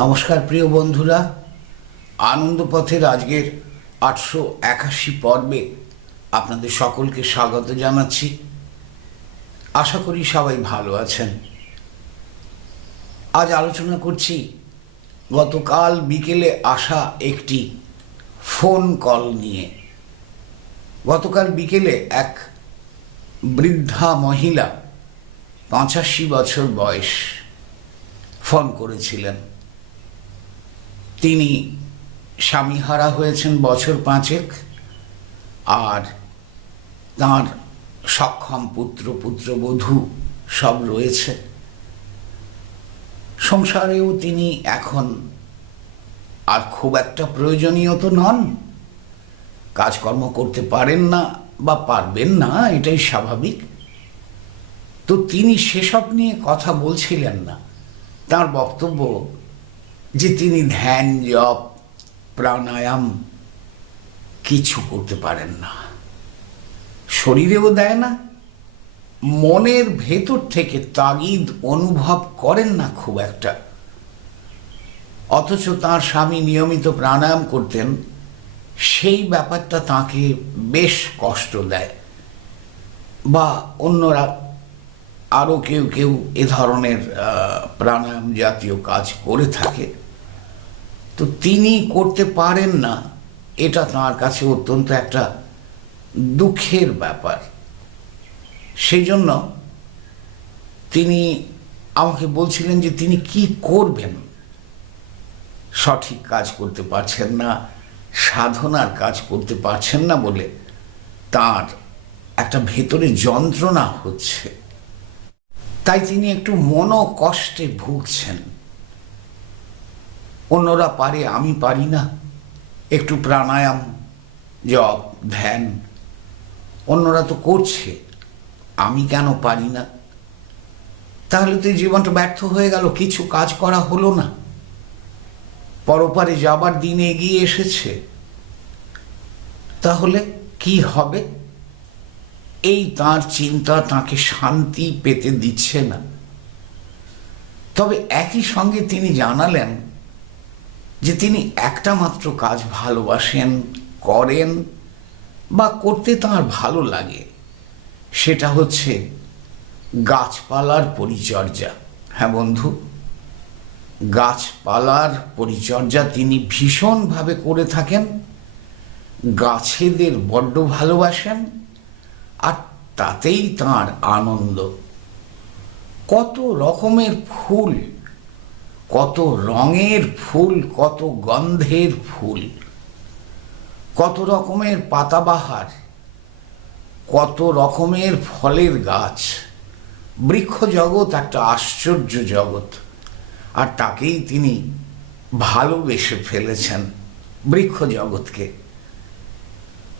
নমস্কার প্রিয় বন্ধুরা। আনন্দ পথের আজকের আটশো একাশি পর্বে আপনাদের সকলকে স্বাগত জানাচ্ছি। আশা করি সবাই ভালো আছেন। আজ আলোচনা করছি, গতকাল বিকেলে আসা একটি ফোন কল নিয়ে। গতকাল বিকেলে এক বৃদ্ধা মহিলা, পঁচাশি বছর বয়স, ফোন করেছিলেন। তিনি স্বামীহারা হয়েছেন বছর পাঁচেক আর তাঁর সক্ষম পুত্র, পুত্রবধূ সব রয়েছে। সংসারেও তিনি এখন আর খুব একটা প্রয়োজনীয় তো নন। কাজকর্ম করতে পারেন না বা পারবেন না, এটাই স্বাভাবিক। তো তিনি সেসব নিয়ে কথা বলছিলেন না। তার বক্তব্য যে তিনি ধ্যান, জপ, প্রাণায়াম কিছু করতে পারেন না। শরীরেও দেয় না, মনের ভেতর থেকে তাগিদ অনুভব করেন না খুব একটা। অথচ তার স্বামী নিয়মিত প্রাণায়াম করতেন, সেই ব্যাপারটা তাকে বেশ কষ্ট দেয়। বা অন্যরা আরও কেউ কেউ এ ধরনের প্রাণায়াম জাতীয় কাজ করে থাকে। তো তিনি করতে পারেন না, এটা তাঁর কাছে অত্যন্ত একটা দুঃখের ব্যাপার। সেই জন্য তিনি আমাকে বলছিলেন যে তিনি কি করবেন? সঠিক কাজ করতে পারছেন না, সাধনার কাজ করতে পারছেন না বলে তার একটা ভেতরে যন্ত্রণা হচ্ছে। তাই তিনি একটু মনোকষ্টে ভুগছেন। অন্যরা পারে, আমি পারি না। একটু প্রাণায়াম, জপ, ধ্যান, অন্যরা তো করছে, আমি কেন পারি না? তাহলে তো জীবনটা ব্যর্থ হয়ে গেল, কিছু কাজ করা হলো না। পরপারে যাবার দিন এগিয়ে এসেছে। তাহলে কি হবে? এই তার চিন্তা তাকে শান্তি পেতে দিচ্ছে না। তবে একই সঙ্গে তিনি জানালেন যে তিনি একটা মাত্র কাজ ভালোবাসেন, করেন বা করতে তার ভালো লাগে, সেটা হচ্ছে গাছপালার পরিচর্যা। হ্যাঁ বন্ধু, গাছপালার পরিচর্যা তিনি ভীষণভাবে করে থাকেন, গাছেদের বড্ড ভালোবাসেন, আর তাতেই তার আনন্দ। কত রকমের ফুল কত রঙের ফুল, কত গন্ধের ফুল, কত রকমের পাতাবাহার, কত রকমের ফলের গাছ। বৃক্ষ জগৎ একটা আশ্চর্য জগৎ, আর তাকেই তিনি ভালোবেসে ফেলেছেন বৃক্ষ জগৎকে।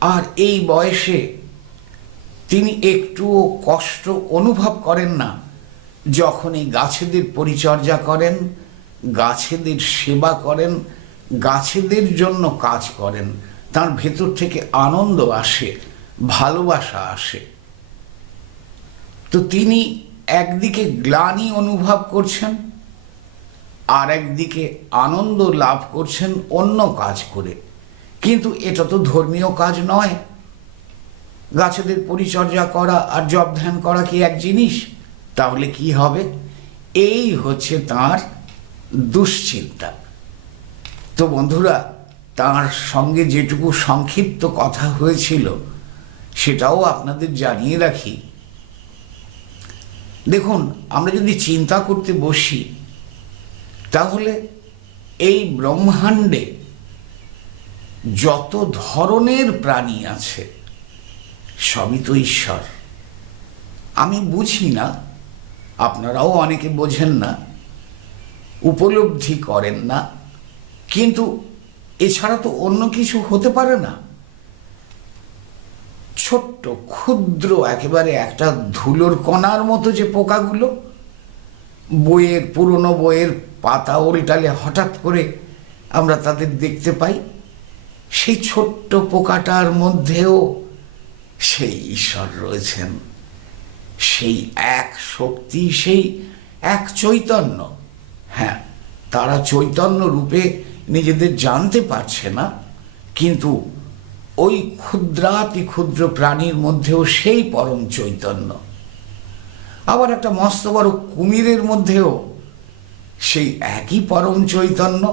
আর এই বয়সে তিনি একটুও কষ্ট অনুভব করেন না যখন এই গাছেদের পরিচর্যা করেন গাছেদের সেবা করেন, গাছেদের জন্য কাজ করেন, তার ভেতর থেকে আনন্দ আসে, ভালোবাসা আসে। তো তিনি একদিকে গ্লানি অনুভব করছেন আর একদিকে আনন্দ লাভ করছেন অন্য কাজ করে। কিন্তু এটা তো ধর্মীয় কাজ নয়। গাছেদের পরিচর্যা করা আর জব ধ্যান করা কি এক জিনিস? তাহলে কি হবে? এই হচ্ছে তার দুশ্চিন্তা। তো বন্ধুরা, তার সঙ্গে যেটুকু সংক্ষিপ্ত কথা হয়েছিল, সেটাও আপনাদের জানিয়ে রাখি। দেখুন, আমরা যদি চিন্তা করতে বসি, তাহলে এই ব্রহ্মাণ্ডে যত ধরনের প্রাণী আছে, সবই তো ঈশ্বর। আমি বুঝি না, আপনারাও অনেকে বোঝেন না উপলব্ধি করেন না। কিন্তু এছাড়া তো অন্য কিছু হতে পারে না। ছোট্ট, ক্ষুদ্র, একেবারে একটা ধুলোর কণার মতো যে পোকাগুলো, বইয়ের, পুরনো বইয়ের পাতা উল্টালে হঠাৎ করে আমরা তাদের দেখতে পাই। সেই ছোট্ট পোকাটার মধ্যেও সেই ঈশ্বর রয়েছেন। সেই এক শক্তি, সেই এক চৈতন্য। হ্যাঁ তারা চৈতন্য রূপে নিজেদের জানতে পারছে না, কিন্তু ওই ক্ষুদ্রাতি ক্ষুদ্র প্রাণীর মধ্যেও সেই পরম চৈতন্য। আবার একটা মস্ত বড় কুমিরের মধ্যেও সেই একই পরম চৈতন্য।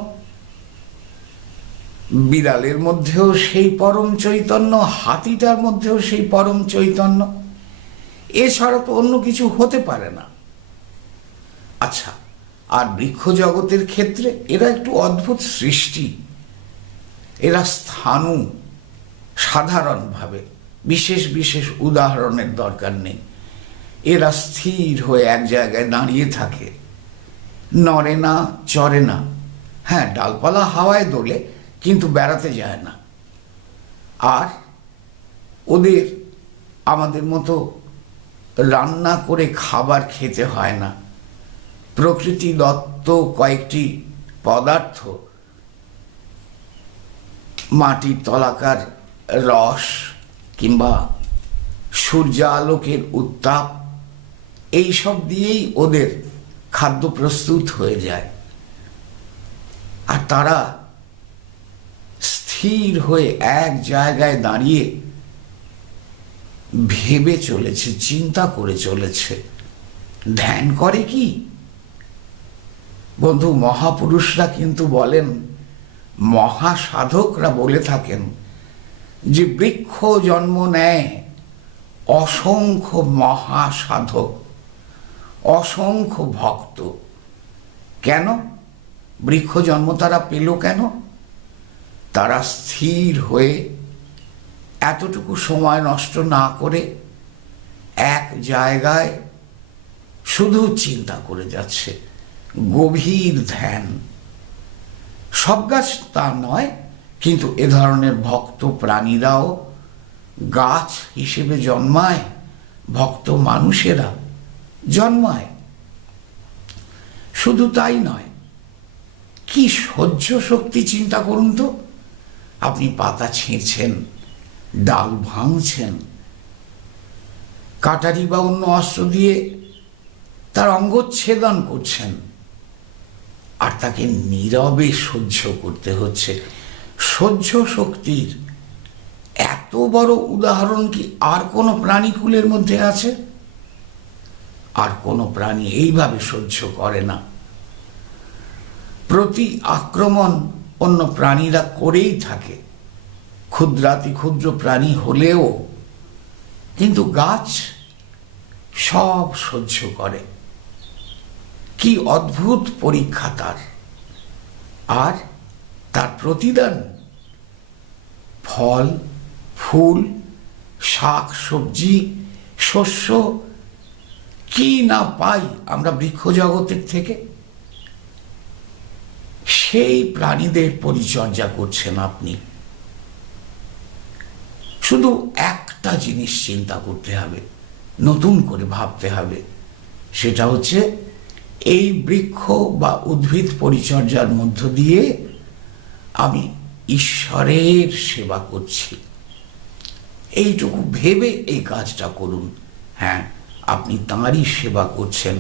বিড়ালের মধ্যেও সেই পরম চৈতন্য, হাতিটার মধ্যেও সেই পরম চৈতন্য। এছাড়া তো অন্য কিছু হতে পারে না। আচ্ছা আর বৃক্ষ জগতের ক্ষেত্রে এরা একটু অদ্ভুত সৃষ্টি। এরা স্থানু, সাধারণভাবে। বিশেষ বিশেষ উদাহরণের দরকার নেই। এরা স্থির হয়ে এক জায়গায় দাঁড়িয়ে থাকে। নড়ে না, চড়ে না। হ্যাঁ ডালপালা হাওয়ায় দোলে, কিন্তু বেড়াতে যায় না। আর ওদের আমাদের মতো রান্না করে খাবার খেতে হয় না। প্রকৃতি দত্ত কয়েকটি পদার্থ। মাটির তলাকার রস কিংবা সূর্যালোকের উত্তাপ এই সব দিয়েই ওদের খাদ্য প্রস্তুত হয়ে যায়। আর তারা স্থির হয়ে এক জায়গায় দাঁড়িয়ে ভেবে চলেছে, চিন্তা করে চলেছে। ধ্যান করে কি? বন্ধু, মহাপুরুষরা কিন্তু বলেন, মহাসাধকরা বলে থাকেন যে বৃক্ষ জন্ম নেয় অসংখ্য মহাসাধক, অসংখ্য ভক্ত। কেন? বৃক্ষ জন্ম তারা পেল কেন? তারা স্থির হয়ে এতটুকু সময় নষ্ট না করে এক জায়গায় শুধু চিন্তা করে যাচ্ছে। গভীর ধ্যান। সব গাছ তা নয়, কিন্তু এ ধরনের ভক্ত প্রাণীরাও গাছ হিসেবে জন্মায়, ভক্ত মানুষেরা জন্মায়। শুধু তাই নয়, কি সহ্য শক্তি চিন্তা করুন তো। আপনি পাতা ছিঁড়ছেন, ডাল ভাঙছেন, কাটারি বা অন্য অস্ত্র দিয়ে তার অঙ্গচ্ছেদন করছেন। আর তাকে নীরবে সহ্য করতে হচ্ছে। সহ্য শক্তির এত বড় উদাহরণ কি আর কোনো প্রাণীকুলের মধ্যে আছে? আর কোনো প্রাণী এইভাবে সহ্য করে না। প্রতি আক্রমণ অন্য প্রাণীরা করেই থাকে। ক্ষুদ্রাতি ক্ষুদ্র প্রাণী হলেও কিন্তু গাছ সব সহ্য করে। কি অদ্ভুত পরীক্ষা তার। আর তার প্রতিদান ফল, ফুল, শাক, সবজি, শস্য, কি না পাই আমরা বৃক্ষ জগতের থেকে? সেই প্রাণীদের পরিচর্যা করছেন আপনি। শুধু একটা জিনিস চিন্তা করতে হবে, নতুন করে ভাবতে হবে। সেটা হচ্ছে এই বৃক্ষ বা উদ্ভিদ পরিচর্যার মধ্য দিয়ে আমি ঈশ্বরের সেবা করছি। এইটুকু ভেবে এই কাজটা করুন। হ্যাঁ আপনি তাঁরই সেবা করছেন।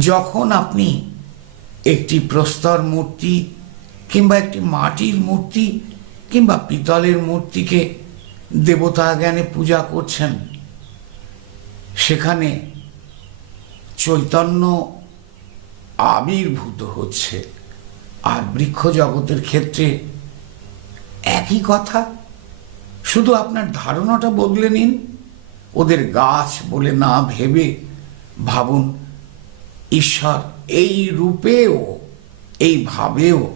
যখন আপনি একটি প্রস্তর মূর্তি কিংবা একটি মাটির মূর্তি কিংবা পিতলের মূর্তিকে দেবতা জ্ঞানে পূজা করছেন, সেখানে চৈতন্য আবির্ভূত হচ্ছে। আর বৃক্ষ জগতের ক্ষেত্রে একই কথা। শুধু আপনার ধারণাটা বদলে নিন। ওদের গাছ বলে না ভেবে ভাবুন, ঈশ্বর এই রূপেও, এই ভাবেও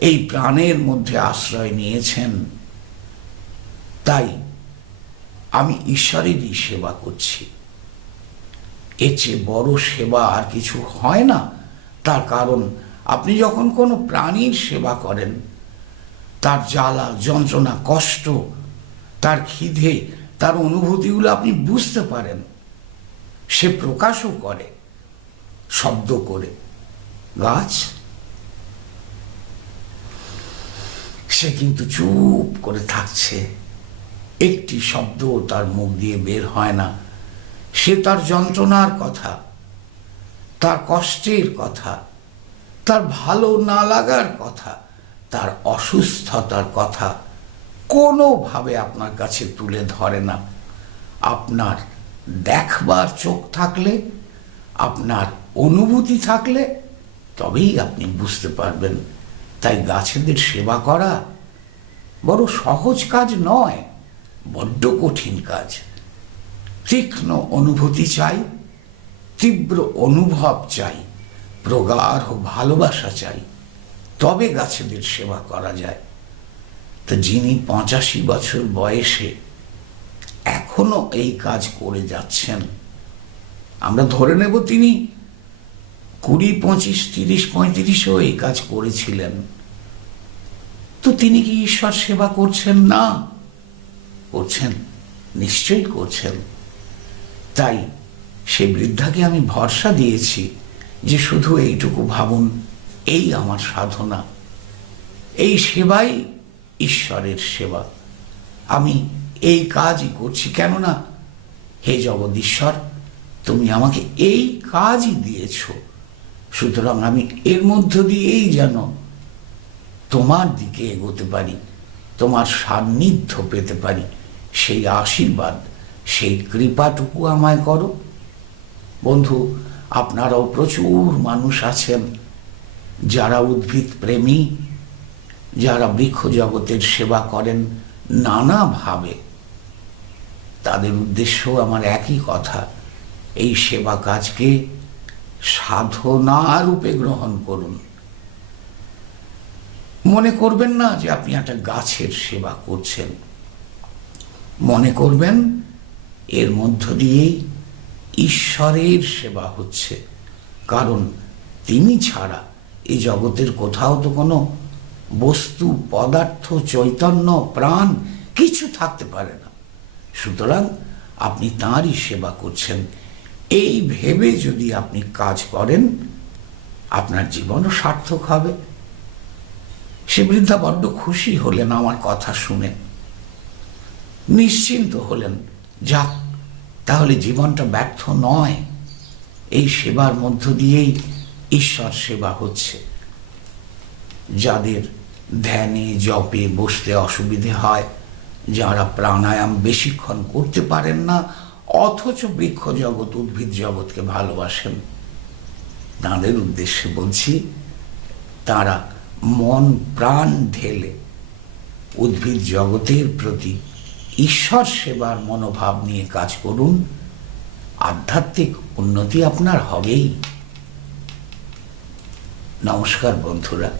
এই প্রাণের মধ্যে আশ্রয় নিয়েছেন। তাই আমি ঈশ্বরেরই সেবা করছি। এর চেয়ে বড় সেবা আর কিছু হয় না। তার কারণ, আপনি যখন কোনো প্রাণীর সেবা করেন, তার জ্বালা, যন্ত্রণা, কষ্ট, তার খিদে, তার অনুভূতিগুলো আপনি বুঝতে পারেন। সে প্রকাশও করে, শব্দ করে। গাছ? সে কিন্তু চুপ করে থাকছে। একটি শব্দ তার মুখ দিয়ে বের হয় না। সে তার যন্ত্রণার কথা, তার কষ্টের কথা, তার ভালো না লাগার কথা, তার অসুস্থতার কথা কোনোভাবে আপনার কাছে তুলে ধরে না। আপনার দেখবার চোখ থাকলে, আপনার অনুভূতি থাকলে তবেই আপনি বুঝতে পারবেন, তাই গাছেদের সেবা করা বড় সহজ কাজ নয়, বড্ড কঠিন কাজ। তীক্ষ্ণ অনুভূতি চাই, তীব্র অনুভব চাই, প্রগাঢ় ভালোবাসা চাই, তবে গাছেদের সেবা করা যায়। তো যিনি পঁচাশি বছর বয়সে এখনও এই কাজ করে যাচ্ছেন, আমরা ধরে নেব তিনি কুড়ি, পঁচিশ, তিরিশ, পঁয়ত্রিশেও এই কাজ করেছিলেন। তো তিনি কি ঈশ্বর সেবা করছেন? না, করছেন, নিশ্চয়ই করছেন। তাই সে বৃদ্ধাকে আমি ভরসা দিয়েছি যে শুধু এইটুকু ভাবুন, এই আমার সাধনা। এই সেবাই ঈশ্বরের সেবা। আমি এই কাজই করছি কেননা, হে জগদীশ্বর, তুমি আমাকে এই কাজই দিয়েছ। সুতরাং আমি এর মধ্য দিয়েই যেন তোমার দিকে এগোতে পারি, তোমার সান্নিধ্য পেতে পারি, সেই আশীর্বাদ সেই কৃপাটুকু আমায় করো। বন্ধু, আপনারাও প্রচুর মানুষ আছেন, যারা উদ্ভিদ প্রেমী, যারা বৃক্ষ জগতের সেবা করেন নানাভাবে। তাদের উদ্দেশ্য আমার একই কথা, এই সেবা কাজকে সাধনা রূপে গ্রহণ করুন। মনে করবেন না যে আপনি একটা গাছের সেবা করছেন। মনে করবেন এর মধ্য দিয়েই ঈশ্বরের সেবা হচ্ছে। কারণ তিনি ছাড়া এই জগতের কোথাও তো কোনো বস্তু, পদার্থ, চৈতন্য, প্রাণ কিছু থাকতে পারে না। সুতরাং আপনি তাঁরই সেবা করছেন। এই ভেবে যদি আপনি কাজ করেন, আপনার জীবনও সার্থক হবে। সে বৃদ্ধা বড্ড খুশি হলেন আমার কথা শুনে। নিশ্চিন্ত হলেন যাক, তাহলে জীবনটা ব্যর্থ নয়। এই সেবার মধ্য দিয়েই ঈশ্বর সেবা হচ্ছে। যাদের ধ্যানে, জপে, বসতে অসুবিধে হয়, যারা প্রাণায়াম বেশিক্ষণ করতে পারেন না, অথচ বৃক্ষ জগৎ উদ্ভিদ জগৎকে ভালোবাসেন। তাঁদের উদ্দেশ্যে বলছি, তারা মন প্রাণ ঢেলে উদ্ভিদ জগতের প্রতি ঈশ্বর সেবার মনোভাব নিয়ে কাজ করুন। আধ্যাত্মিক উন্নতি আপনার হবেই। নমস্কার বন্ধুরা।